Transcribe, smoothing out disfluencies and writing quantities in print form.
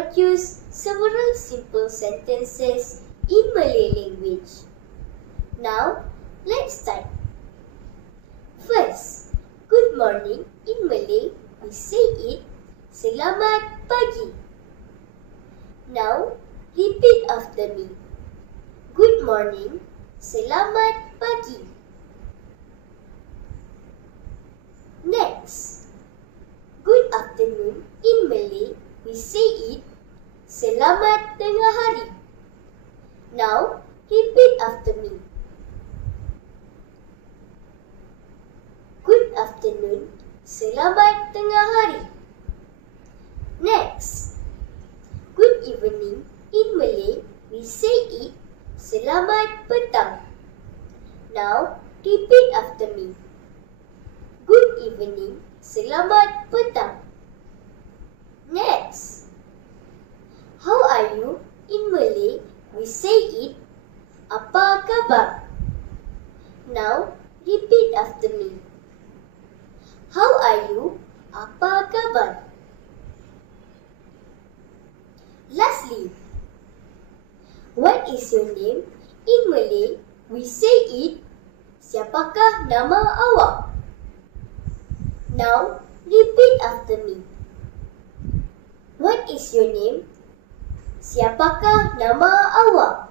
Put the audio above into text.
produce several simple sentences in Malay language. Now, let's start. First, good morning in Malay, we say it, Selamat pagi. Now, repeat after me. Good morning, Selamat pagi. Next, good afternoon in Malay, we say it, Selamat tengah hari. Now, repeat after me. Good afternoon, Selamat tengah hari. Next, good evening in Malay, we say it, Selamat petang. Now, repeat after me. Good evening, Selamat petang. Next, how are you in Malay, we say it, Apa khabar. Now, repeat after me. How are you? Apa khabar? Lastly, what is your name? In Malay, we say it, Siapakah nama awak? Now, repeat after me. What is your name? Siapakah nama awak?